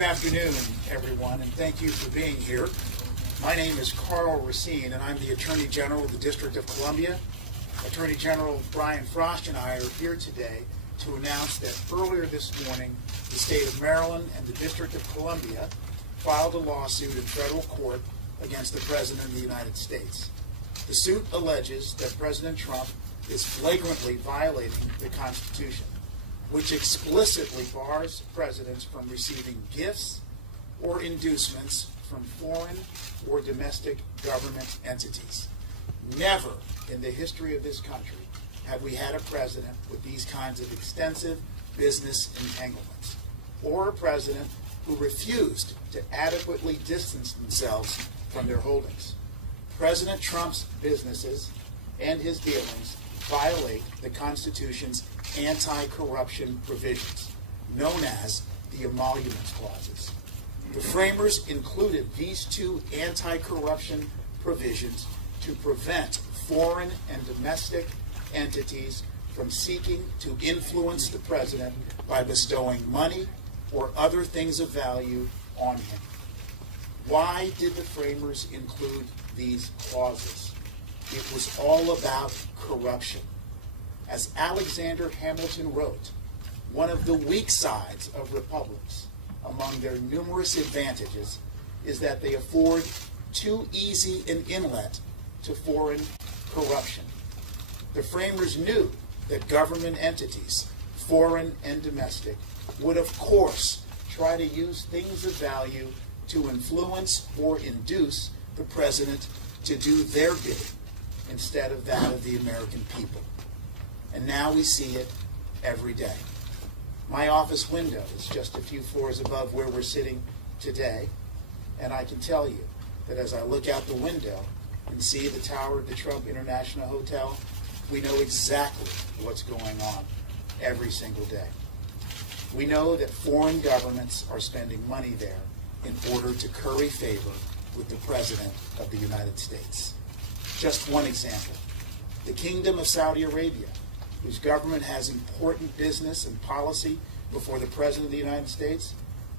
Good afternoon, everyone, and thank you for being here. My name is Carl Racine, and I'm the Attorney General of the District of Columbia. Attorney General Brian Frost and I are here today to announce that earlier this morning, the state of Maryland and the District of Columbia filed a lawsuit in federal court against the President of the United States. The suit alleges that President Trump is flagrantly violating the Constitution, which explicitly bars presidents from receiving gifts or inducements from foreign or domestic government entities. Never in the history of this country have we had a president with these kinds of extensive business entanglements, or a president who refused to adequately distance themselves from their holdings. President Trump's businesses and his dealings violate the Constitution's anti-corruption provisions, known as the emoluments clauses. The framers included these two anti-corruption provisions to prevent foreign and domestic entities from seeking to influence the president by bestowing money or other things of value on him. Why did the framers include these clauses? It was all about corruption. As Alexander Hamilton wrote, one of the weak sides of republics, among their numerous advantages, is that they afford too easy an inlet to foreign corruption. The framers knew that government entities, foreign and domestic, would of course try to use things of value to influence or induce the president to do their bidding instead of that of the American people. And now we see it every day. My office window is just a few floors above where we're sitting today, and I can tell you that as I look out the window and see the tower of the Trump International Hotel, we know exactly what's going on every single day. We know that foreign governments are spending money there in order to curry favor with the President of the United States. Just one example, the Kingdom of Saudi Arabia, whose government has important business and policy before the President of the United States,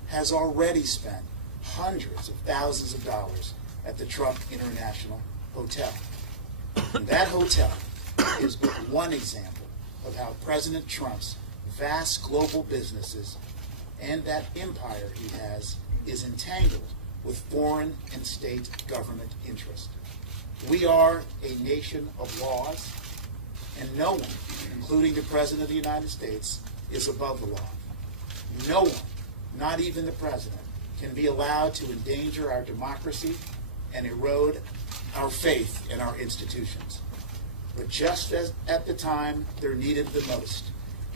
has already spent hundreds of thousands of dollars at the Trump International Hotel. And that hotel is but one example of how President Trump's vast global businesses and that empire he has is entangled with foreign and state government interest. We are a nation of laws, and no one, including the President of the United States, is above the law. No one, not even the President, can be allowed to endanger our democracy and erode our faith in our institutions. But just as at the time they're needed the most,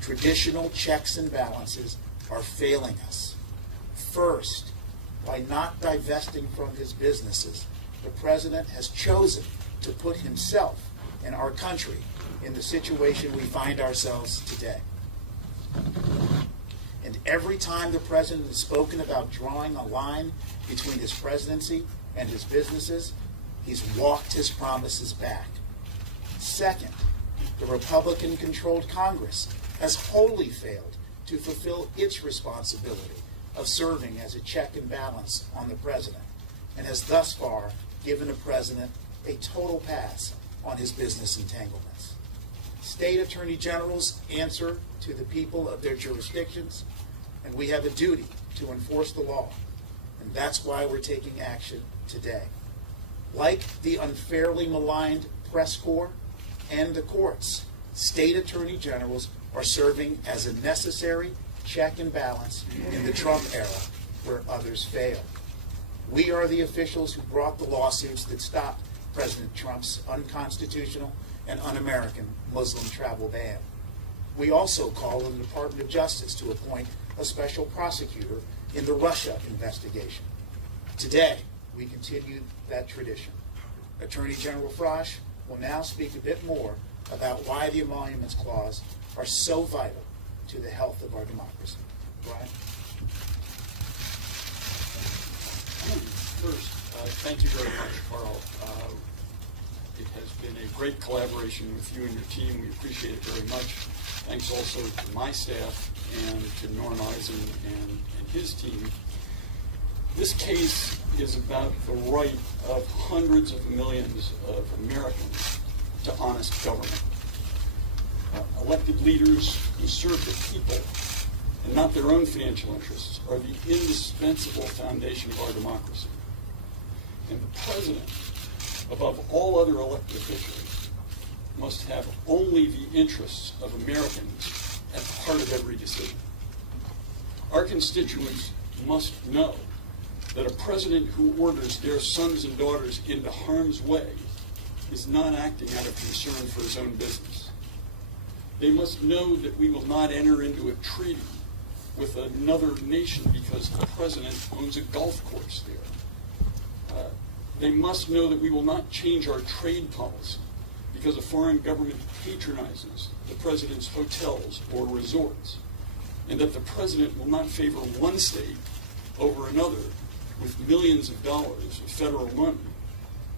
traditional checks and balances are failing us. First, by not divesting from his businesses, the President has chosen to put himself and our country in the situation we find ourselves today. And every time the President has spoken about drawing a line between his presidency and his businesses, he's walked his promises back. Second, the Republican-controlled Congress has wholly failed to fulfill its responsibility of serving as a check and balance on the President, and has thus far given the President a total pass on his business entanglements. State attorney generals answer to the people of their jurisdictions, and we have a duty to enforce the law, and that's why we're taking action today. Like the unfairly maligned press corps and the courts, state attorney generals are serving as a necessary check and balance in the Trump era where others failed. We are the officials who brought the lawsuits that stopped President Trump's unconstitutional and un-American Muslim travel ban. We also called on the Department of Justice to appoint a special prosecutor in the Russia investigation. Today, we continue that tradition. Attorney General Frost will now speak a bit more about why the emoluments clause are so vital to the health of our democracy. Brian? First, thank you very much, Carl. It has been a great collaboration with you and your team. We appreciate it very much. Thanks also to my staff and to Norm Eisen and his team This case is about the right of hundreds of millions of Americans to honest government. Elected leaders who serve the people and not their own financial interests are the indispensable foundation of our democracy. And the president, above all other elected officials, must have only the interests of Americans at the heart of every decision. Our constituents must know that a president who orders their sons and daughters into harm's way is not acting out of concern for his own business. They must know that we will not enter into a treaty with another nation because the president owns a golf course there. They must know that we will not change our trade policy because a foreign government patronizes the president's hotels or resorts, and that the president will not favor one state over another with millions of dollars of federal money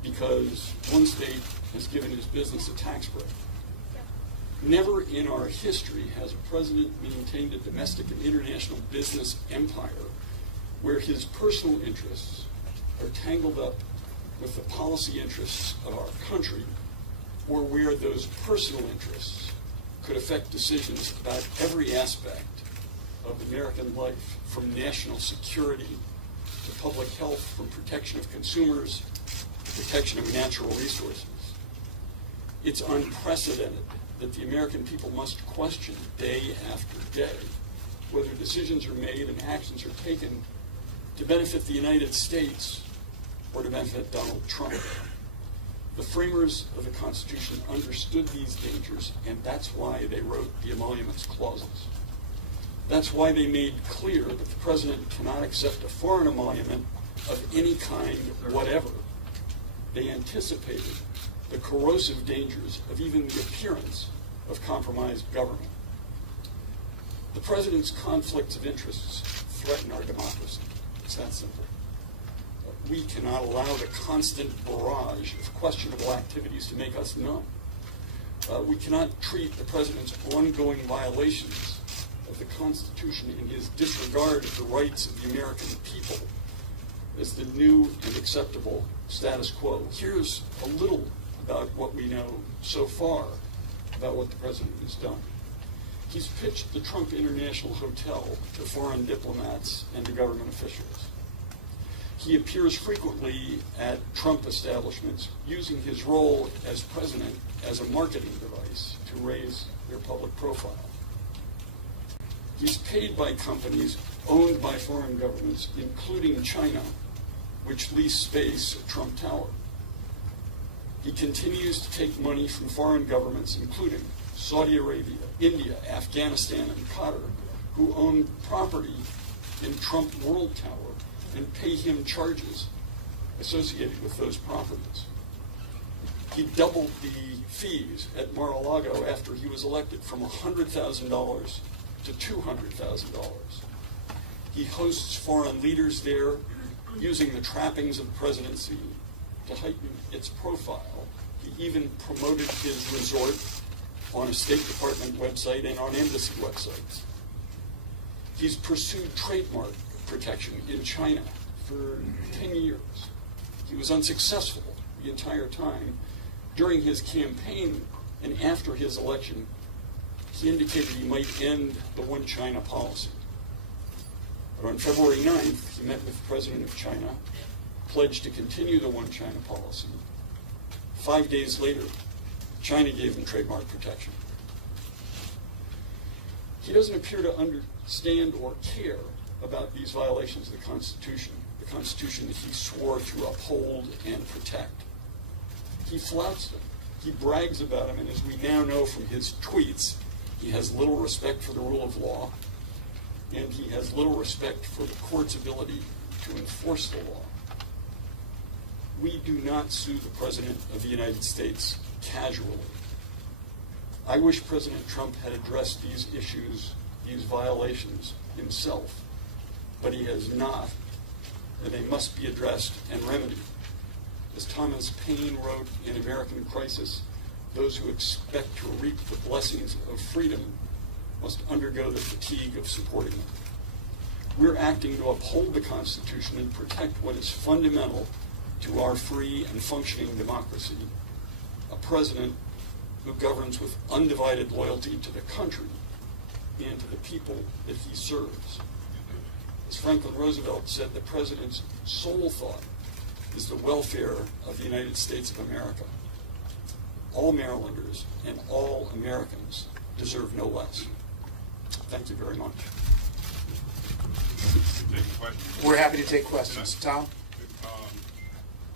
because one state has given his business a tax break. Never in our history has a president maintained a domestic and international business empire where his personal interests are tangled up with the policy interests of our country, or where those personal interests could affect decisions about every aspect of American life, from national security to public health, from protection of consumers to protection of natural resources. It's unprecedented that the American people must question day after day whether decisions are made and actions are taken to benefit the United States or to benefit Donald Trump. The framers of the Constitution understood these dangers, and that's why they wrote the emoluments clauses. That's why they made clear that the president cannot accept a foreign emolument of any kind whatever. They anticipated the corrosive dangers of even the appearance of compromised government. The president's conflicts of interests threaten our democracy. It's that simple. We cannot allow the constant barrage of questionable activities to make us numb. We cannot treat the president's ongoing violations of the Constitution in his disregard of the rights of the American people as the new and acceptable status quo. Here's a little about what we know so far about what the president has done. He's pitched the Trump International Hotel to foreign diplomats and to government officials. He appears frequently at Trump establishments using his role as president as a marketing device to raise their public profile. He's paid by companies owned by foreign governments, including China, which lease space at Trump Tower. He continues to take money from foreign governments, including Saudi Arabia, India, Afghanistan, and Qatar, who own property in Trump World Tower and pay him charges associated with those properties. He doubled the fees at Mar-a-Lago after he was elected from $100,000 to $200,000. He hosts foreign leaders there, using the trappings of the presidency to heighten its profile. He even promoted his resort on a State Department website and on embassy websites. He's pursued trademark protection in China for 10 years. He was unsuccessful the entire time. During his campaign and after his election, he indicated he might end the One China policy. But on February 9th, he met with the president of China, pledged to continue the One China policy. 5 days later, China gave him trademark protection. He doesn't appear to understand or care about these violations of the Constitution that he swore to uphold and protect. He flouts them. He brags about them, and as we now know from his tweets, he has little respect for the rule of law, and he has little respect for the court's ability to enforce the law. We do not sue the President of the United States casually. I wish President Trump had addressed these issues, these violations, himself, but he has not, and they must be addressed and remedied. As Thomas Paine wrote in American Crisis, those who expect to reap the blessings of freedom must undergo the fatigue of supporting them. We're acting to uphold the Constitution and protect what is fundamental to our free and functioning democracy, a president who governs with undivided loyalty to the country and to the people that he serves. As Franklin Roosevelt said, the president's sole thought is the welfare of the United States of America. All Marylanders and all Americans deserve no less. Thank you very much. We're happy to take questions. Tom?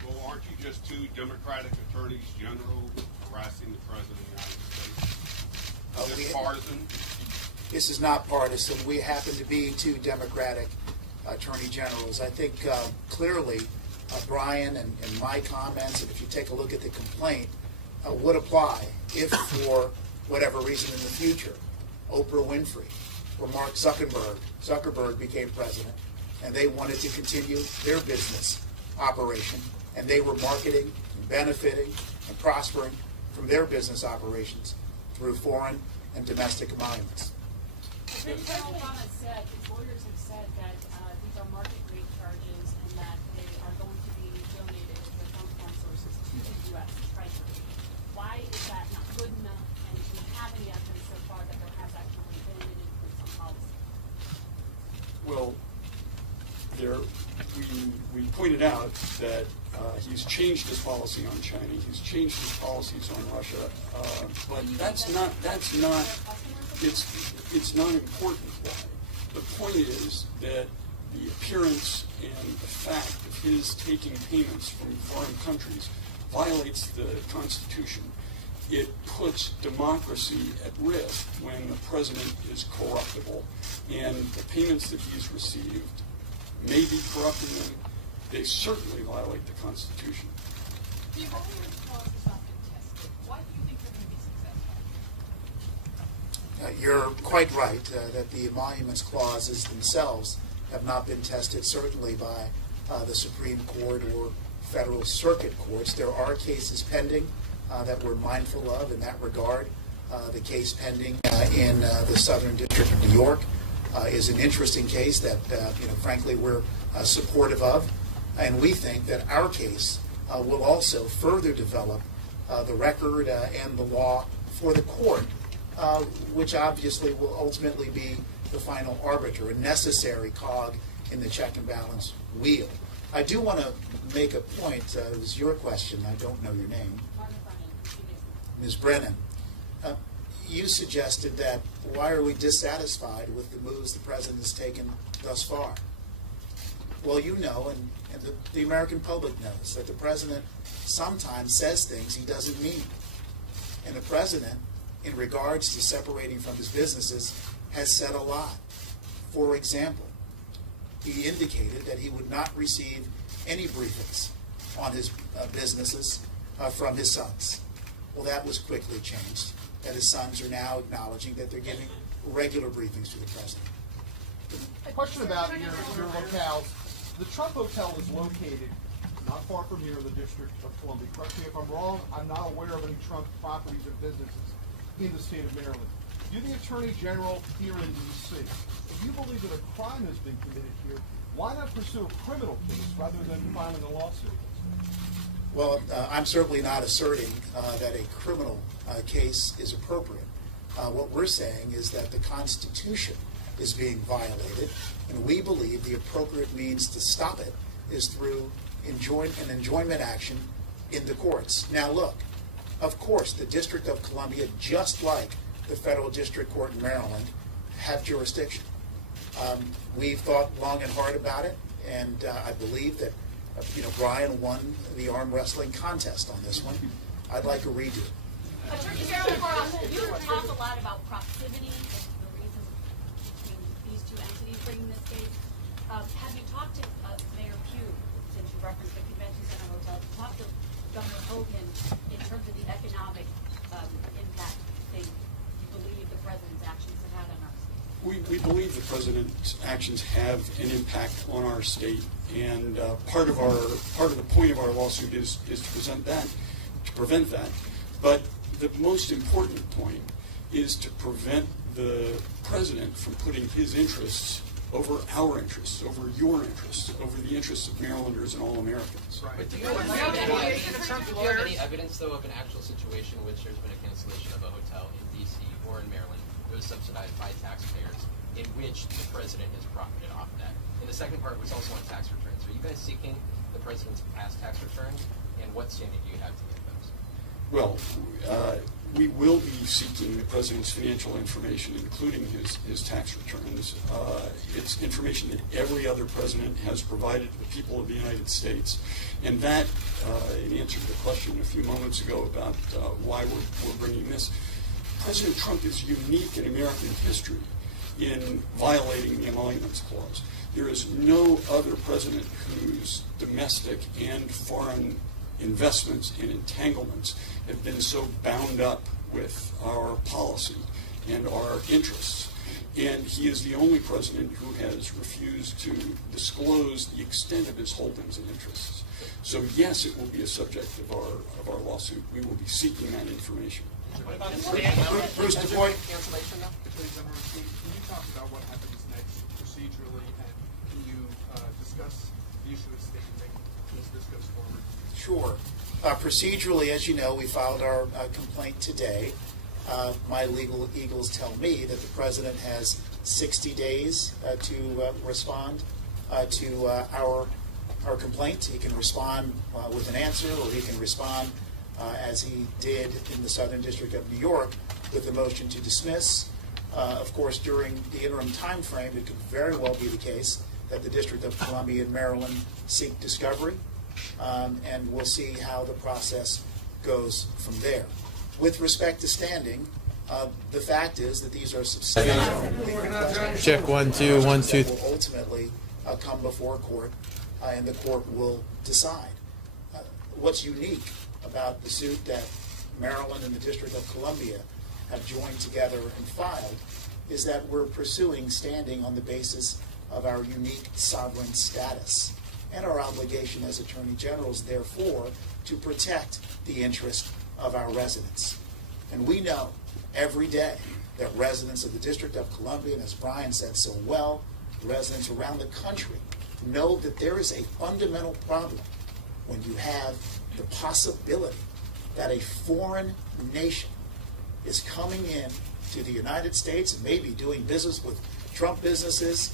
Well, aren't you just two Democratic attorneys general harassing the President of the United States? Is this partisan? This is not partisan. We happen to be two Democratic attorney generals. I think clearly Brian and my comments, and if you take a look at the complaint, would apply if, for whatever reason in the future, Oprah Winfrey or Mark Zuckerberg became president, and they wanted to continue their business operation, and they were marketing and benefiting and prospering from their business operations through foreign and domestic emoluments. President Obama said, his lawyers have said that these are market rate charges and that they are going to be donated from foreign sources to the U.S. Treasury. Why is that not good enough? And do you have any evidence so far that there has actually been an influence on policy? Well, we pointed out that he's changed his policy on China. He's changed his policies on Russia, but it's not important why. The point is that the appearance and the fact of his taking payments from foreign countries violates the Constitution. It puts democracy at risk when the president is corruptible, and the payments that he's received may be corrupting them. They certainly violate the Constitution. The emoluments clause has not been tested. Why do you think they're going to be successful? You're quite right that the emoluments clauses themselves have not been tested, certainly by the Supreme Court or federal circuit courts. There are cases pending that we're mindful of in that regard. The case pending in the Southern District of New York is an interesting case that, frankly, we're supportive of. And we think that our case will also further develop the record and the law for the court, which obviously will ultimately be the final arbiter, a necessary cog in the check and balance wheel. I do want to make a point. It was your question. I don't know your name. Ms. Brennan. You suggested that why are we dissatisfied with the moves the president has taken thus far? Well, you know, and the American public knows, that the president sometimes says things he doesn't mean. And the president, in regards to separating from his businesses, has said a lot. For example, he indicated that he would not receive any briefings on his businesses from his sons. Well, that was quickly changed, that his sons are now acknowledging that they're giving regular briefings to the president. A question about your locales. The Trump Hotel is located not far from here in the District of Columbia. Correct me if I'm wrong, I'm not aware of any Trump properties or businesses in the state of Maryland. You're the Attorney General here in D.C. If you believe that a crime has been committed here, why not pursue a criminal case rather than filing a lawsuit? Well, I'm certainly not asserting that a criminal case is appropriate. What we're saying is that the Constitution is being violated, and we believe the appropriate means to stop it is through an enjoyment action in the courts. Now, look, of course, the District of Columbia, just like the Federal District Court in Maryland, have jurisdiction. We've thought long and hard about it, and I believe that Brian won the arm wrestling contest on this one. I'd like a redo. Attorney General, you talk a lot about proximity and the reasons between these two entities bringing this case. Have you talked to Mayor Pugh, since you referenced the Convention Center Hotel, talked to Governor Hogan in terms of the economic impact they believe the president's actions have had on our state? We believe the president's actions have an impact on our state, and part of the point of our lawsuit is to prevent that. But the most important point is to prevent the president from putting his interests over our interests, over your interests, over the interests of Marylanders and all Americans. But do you have any evidence, though, of an actual situation in which there's been a cancellation of a hotel in D.C. or in Maryland that was subsidized by taxpayers, in which the president has profited off that? And the second part was also on tax returns. Are you guys seeking the president's past tax returns, and what standing do you have to get those? Well, we will be seeking the president's financial information, including his tax returns. It's information that every other president has provided to the people of the United States. And that, in answer to the question a few moments ago about why we're bringing this, President Trump is unique in American history in violating the Emoluments Clause. There is no other president whose domestic and foreign investments and entanglements have been so bound up with our policy and our interests. And he is the only president who has refused to disclose the extent of his holdings and interests. So yes, it will be a subject of our lawsuit. We will be seeking that information. Bruce DuPois. Cancellation though? Please, Senator Steve, can you talk about what happens next procedurally, and can you discuss the issue of standing as this goes forward? Sure. Procedurally, as you know, we filed our complaint today. My legal eagles tell me that the president has 60 days to respond to our complaint. He can respond with an answer, or he can respond as he did in the Southern District of New York with a motion to dismiss. Of course, during the interim time frame, it could very well be the case that the District of Columbia and Maryland seek discovery, and we'll see how the process goes from there. With respect to standing, the fact is that these are substantial legal questions. Check 1 2 1 2. That will ultimately come before court, and the court will decide. What's unique about the suit that Maryland and the District of Columbia have joined together and filed is that we're pursuing standing on the basis of our unique sovereign status and our obligation as Attorney Generals, therefore, to protect the interest of our residents. And we know every day that residents of the District of Columbia, and as Brian said so well, residents around the country know that there is a fundamental problem when you have the possibility that a foreign nation is coming in to the United States and maybe doing business with Trump businesses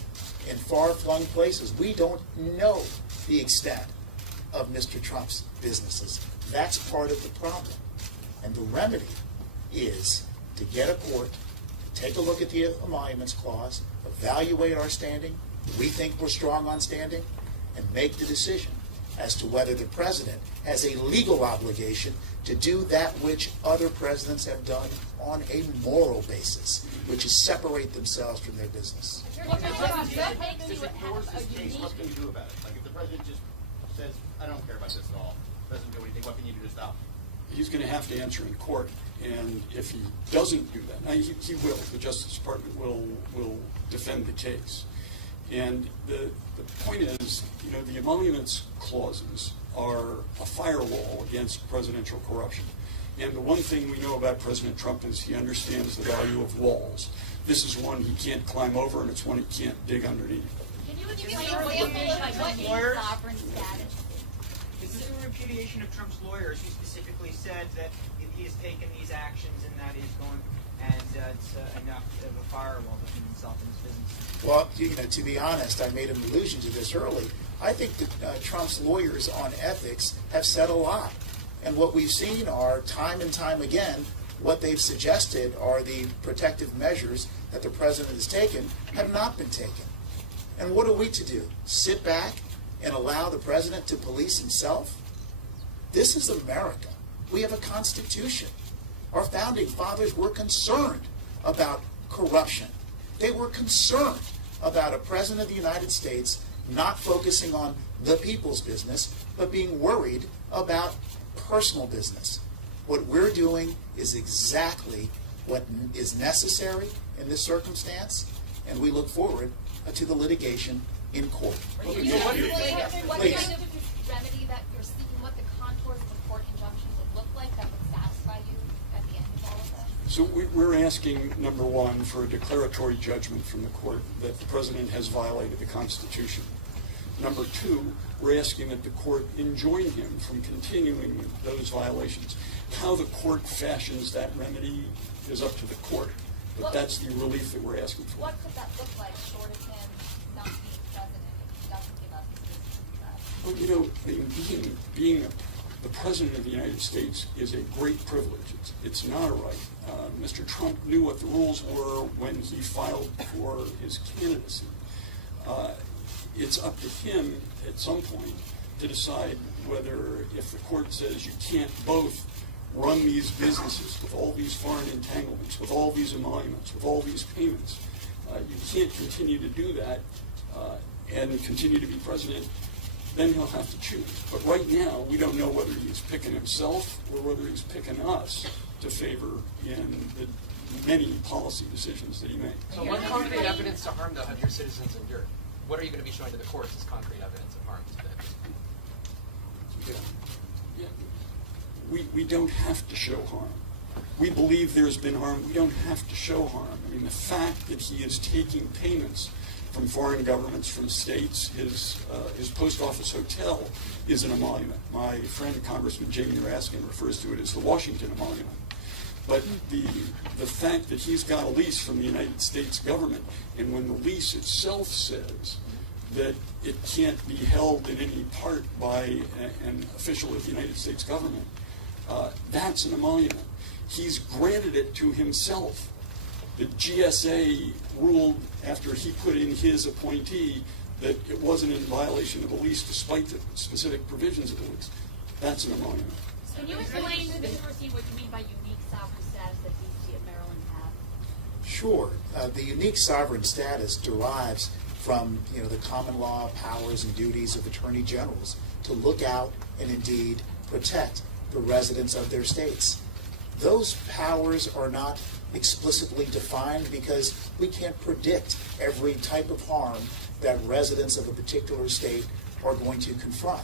in far-flung places. We don't know the extent of Mr. Trump's businesses. That's part of the problem. And the remedy is to get a court to take a look at the Emoluments Clause, evaluate our standing. We think we're strong on standing, and make the decision as to whether the president has a legal obligation to do that which other presidents have done on a moral basis, which is separate themselves from their business. What can you do about it? Like if the president just says, I don't care about this at all, doesn't do anything, what can you do to stop it? He's going to have to answer in court, and if he doesn't do that, he will. The Justice Department will defend the case. And the point is, the emoluments clauses are a firewall against presidential corruption. And the one thing we know about President Trump is he understands the value of walls. This is one he can't climb over, and it's one he can't dig underneath. Can you explain what lawyers? sovereign status? This is a repudiation of Trump's lawyers, who specifically said that he has taken these actions and that he's going, and it's enough of a firewall between himself and his business. Well, to be honest, I made an allusion to this early. I think that Trump's lawyers on ethics have said a lot. And what we've seen are, time and time again, what they've suggested are the protective measures that the president has taken have not been taken. And what are we to do? Sit back and allow the president to police himself? This is America. We have a constitution. Our founding fathers were concerned about corruption. They were concerned about a president of the United States not focusing on the people's business, but being worried about personal business. What we're doing is exactly what is necessary in this circumstance, and we look forward to the litigation in court. What kind of remedy that you're seeking, what the contours of a court injunction would look like that would satisfy you at the end of all of this? So we're asking, number one, for a declaratory judgment from the court that the president has violated the Constitution. Number two, we're asking that the court enjoin him from continuing those violations. How the court fashions that remedy is up to the court, but that's the relief that we're asking for. What could that look like, short of him not being president if he doesn't give up his citizenship? Well, you know, being the president of the United States is a great privilege. It's not a right. Mr. Trump knew what the rules were when he filed for his candidacy. It's up to him at some point to decide whether, if the court says you can't both run these businesses with all these foreign entanglements, with all these emoluments, with all these payments, you can't continue to do that and continue to be president, then he'll have to choose. But right now, we don't know whether he's picking himself or whether he's picking us to favor in the many policy decisions that he makes. So what concrete evidence to harm, though, have your citizens endured? What are you going to be showing to the courts as concrete evidence of harm to them? We don't have to show harm. We believe there's been harm. We don't have to show harm. I mean, the fact that he is taking payments from foreign governments, from states, his post office hotel is an emolument. My friend, Congressman Jamie Raskin, refers to it as the Washington emolument. But the fact that he's got a lease from the United States government, and when the lease itself says that it can't be held in any part by an official of the United States government, that's an emolument. He's granted it to himself. The GSA ruled, after he put in his appointee, that it wasn't in violation of the lease despite the specific provisions of the lease. That's an emolument. Can you explain to Mr. Racine what you mean by unique sovereign status that D.C. and Maryland have? Sure. The unique sovereign status derives from the common law powers and duties of attorney generals to look out and indeed protect the residents of their states. Those powers are not explicitly defined because we can't predict every type of harm that residents of a particular state are going to confront.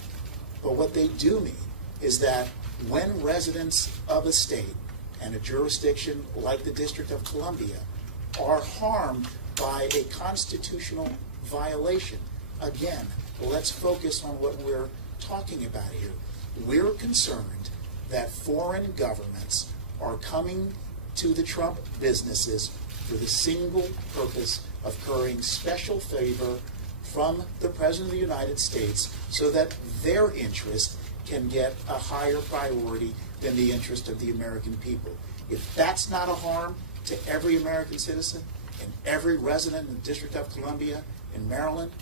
But what they do mean is that when residents of a state and a jurisdiction like the District of Columbia are harmed by a constitutional violation, again, let's focus on what we're talking about here. We're concerned that foreign governments are coming to the Trump businesses for the single purpose of currying special favor from the President of the United States so that their interest can get a higher priority than the interest of the American people. If that's not a harm to every American citizen and every resident in the District of Columbia in Maryland,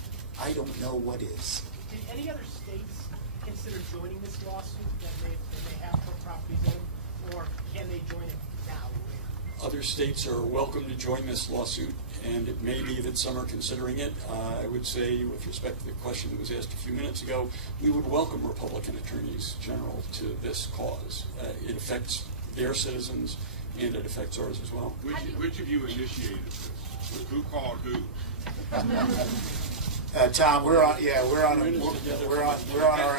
I don't know what is. Did any other states consider joining this lawsuit that they have for properties in them, or can they join it now? Other states are welcome to join this lawsuit, and it may be that some are considering it. I would say, with respect to the question that was asked a few minutes ago, we would welcome Republican attorneys general to this cause. It affects their citizens, and it affects ours as well. Which of you initiated this? Who called who? Tom, we're on our.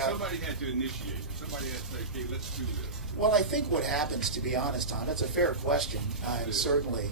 Somebody had to initiate it. Somebody had to say, "Okay, let's do this." Well, I think what happens, to be honest, Tom, that's a fair question, certainly.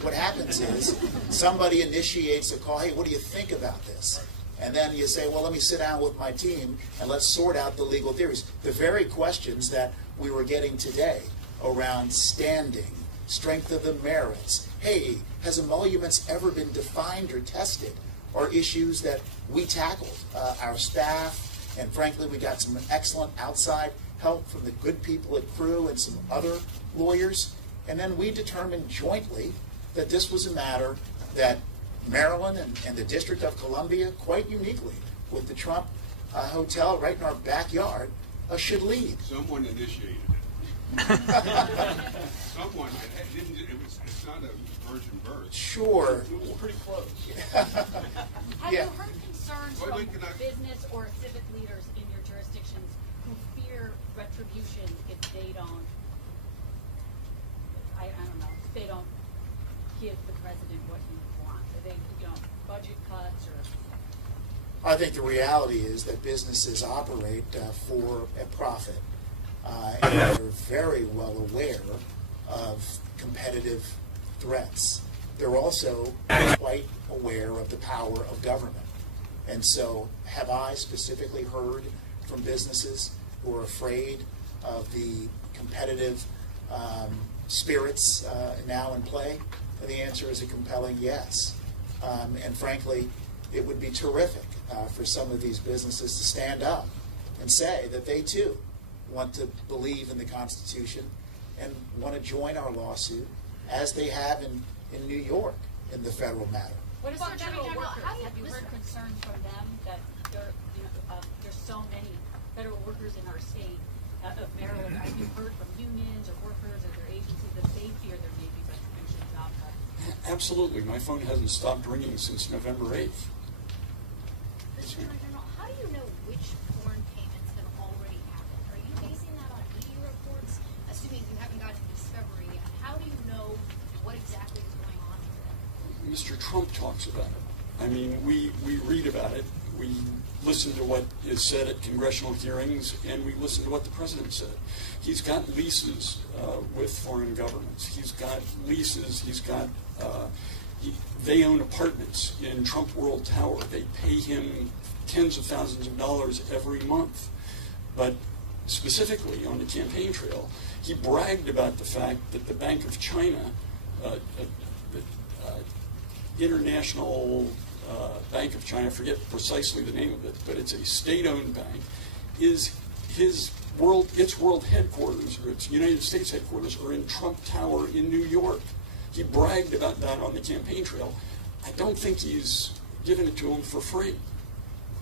What happens is somebody initiates a call, hey, what do you think about this? And then you say, well, let me sit down with my team and let's sort out the legal theories. The very questions that we were getting today around standing, strength of the merits, hey, has emoluments ever been defined or tested, are issues that we tackled. Our staff, and frankly, we got some excellent outside help from the good people at Crew and some other lawyers, and then we determined jointly that this was a matter that Maryland and the District of Columbia, quite uniquely, with the Trump hotel right in our backyard, should lead. Someone initiated it. Someone. It's not a virgin birth. Sure. It was pretty close. Have Yeah. you heard concerns Wait, from can I- business or civic leaders in your jurisdictions who fear retribution if they don't, I don't know, if they don't give the president what he wants? Are they, budget cuts or? I think the reality is that businesses operate for a profit, and they're very well aware of competitive threats. They're also quite aware of the power of government. And so have I specifically heard from businesses who are afraid of the competitive spirits now in play? The answer is a compelling yes. And frankly, it would be terrific for some of these businesses to stand up and say that they too want to believe in the Constitution and want to join our lawsuit as they have in New York in the federal matter. What is Well, our Attorney federal General, workers? how do you- Have you heard listen. concern from them that there's so many federal workers in our state of Maryland? Have you heard from unions or workers or their agencies that they fear there may be retribution job cuts? Absolutely. My phone hasn't stopped ringing since November 8th. Mr. Attorney General, how do you know which foreign payments have already happened? Are you basing that on media reports, assuming you haven't gotten discovery yet? How do you know what exactly is going on here? Mr. Trump talks about it. I mean, we read about it. We listen to what is said at congressional hearings, and we listen to what the president said. He's got leases with foreign governments. He's got leases. He's got they own apartments in Trump World Tower. They pay him tens of thousands of dollars every month. But specifically on the campaign trail, he bragged about the fact that the Bank of China, International Bank of China, I forget precisely the name of it, but it's a state-owned bank, is its world headquarters, or its United States headquarters, are in Trump Tower in New York. He bragged about that on the campaign trail. I don't think he's given it to him for free.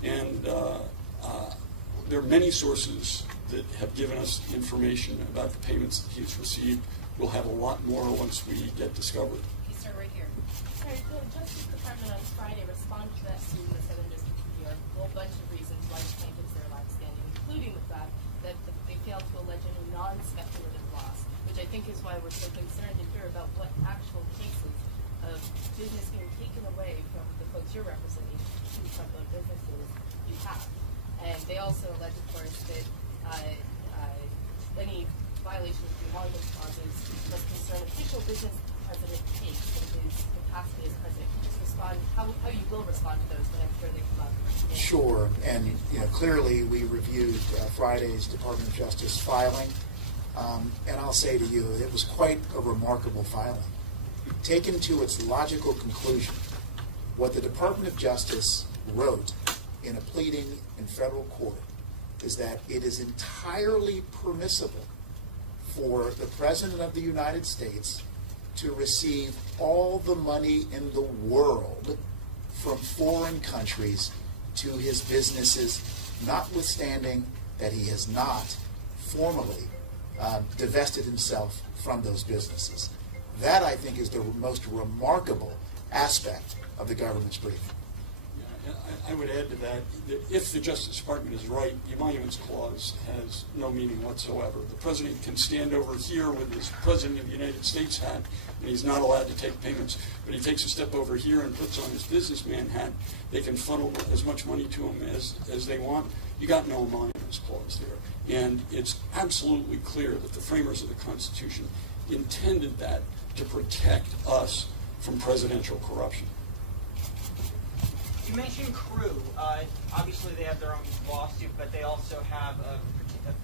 And there are many sources that have given us information about the payments that he's received. We'll have a lot more once we get discovered. You start right here. Sorry, the Justice Department on Friday responded to that suit in the Southern District of New York, a whole bunch of reasons why the plaintiffs are allowed standing, including the fact that they failed to allege any non-speculative loss, which I think is why we're so concerned to hear about what actual cases of business being taken away from the folks you're representing, two truckload businesses, you have. And they also allege, of course, that any violation of the emoluments clauses must concern official business President takes in his capacity as president. Can you just respond, how you will respond to those when I'm sure they come up? Sure, and clearly we reviewed Friday's Department of Justice filing, and I'll say to you, it was quite a remarkable filing. Taken to its logical conclusion, what the Department of Justice wrote in a pleading in federal court is that it is entirely permissible for the President of the United States to receive all the money in the world from foreign countries to his businesses, notwithstanding that he has not formally divested himself from those businesses. That, I think, is the most remarkable aspect of the government's briefing. I would add to that if the Justice Department is right, the emoluments clause has no meaning whatsoever. The president can stand over here with his President of the United States hat, and he's not allowed to take payments, but he takes a step over here and puts on his businessman hat. They can funnel as much money to him as they want. You got no emoluments clause there. And it's absolutely clear that the framers of the Constitution intended that to protect us from presidential corruption. You mentioned Crew. Obviously, they have their own lawsuit, but they also have a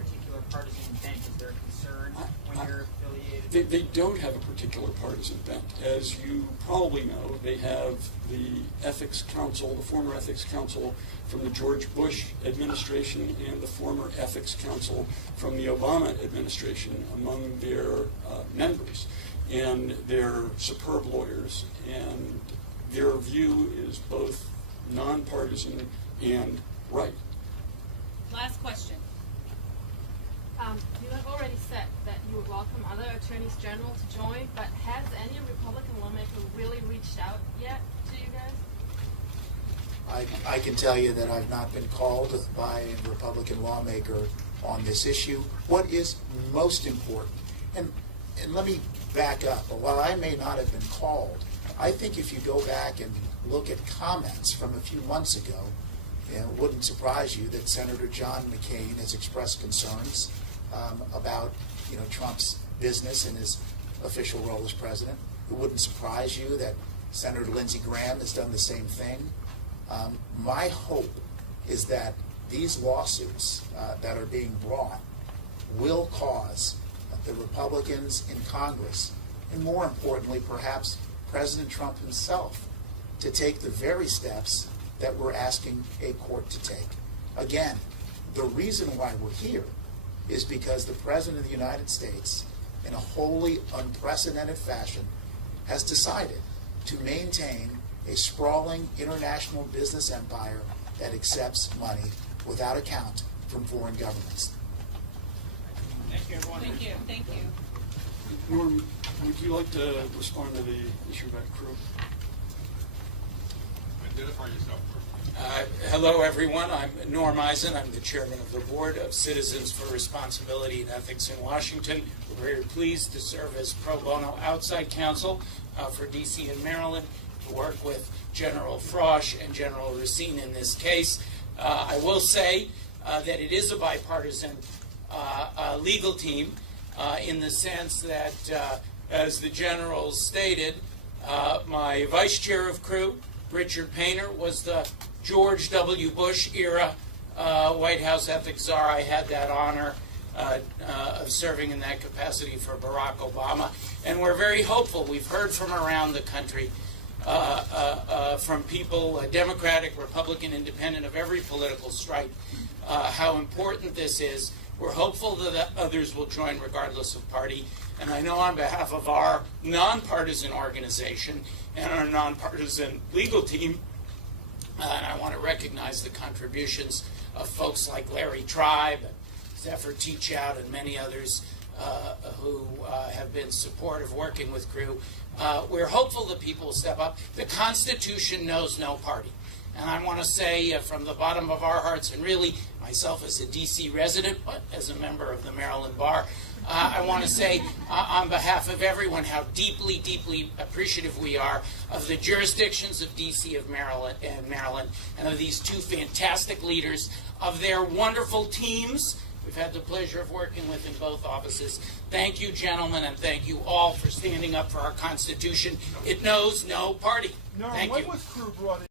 particular partisan bent. Is there a concern when you're affiliated? They don't have a particular partisan bent. As you probably know, they have the Ethics Council, the former Ethics Council from the George Bush administration and the former Ethics Council from the Obama administration among their members. And they're superb lawyers, and their view is both nonpartisan and right. Last question. You have already said that you would welcome other attorneys general to join, but has any Republican lawmaker really reached out yet to you guys? I can tell you that I've not been called by a Republican lawmaker on this issue. What is most important, and let me back up, while I may not have been called, I think if you go back and look at comments from a few months ago, it wouldn't surprise you that Senator John McCain has expressed concerns about Trump's business and his official role as president. It wouldn't surprise you that Senator Lindsey Graham has done the same thing. My hope is that these lawsuits that are being brought will cause the Republicans in Congress, and more importantly, perhaps President Trump himself, to take the very steps that we're asking a court to take. Again, the reason why we're here is because the President of the United States, in a wholly unprecedented fashion, has decided to maintain a sprawling international business empire that accepts money without account from foreign governments. Thank you, everyone. Thank you, thank you. Norm, would you like to respond to the issue about crew? Identify yourself first. Hello, everyone. I'm Norm Eisen. I'm the chairman of the board of Citizens for Responsibility and Ethics in Washington. We're very pleased to serve as pro bono outside counsel for D.C. and Maryland, to work with General Frosch and General Racine in this case. I will say that it is a bipartisan legal team in the sense that, as the general stated, my vice chair of crew, Richard Painter, was the George W. Bush era White House ethics czar. I had that honor of serving in that capacity for Barack Obama. And we're very hopeful. We've heard from around the country, from people, Democratic, Republican, Independent, of every political stripe, how important this is. We're hopeful that others will join regardless of party. And I know on behalf of our nonpartisan organization and our nonpartisan legal team, and I want to recognize the contributions of folks like Larry Tribe, Zephyr Teachout, and many others who have been supportive working with Crew. We're hopeful that people will step up. The Constitution knows no party. And I want to say from the bottom of our hearts, and really myself as a D.C. resident, but as a member of the Maryland Bar, I want to say on behalf of everyone how deeply, deeply appreciative we are of the jurisdictions of D.C., of Maryland, and of these two fantastic leaders, of their wonderful teams we've had the pleasure of working with in both offices. Thank you, gentlemen, and thank you all for standing up for our Constitution. It knows no party. No, Thank when you. was Crew brought in?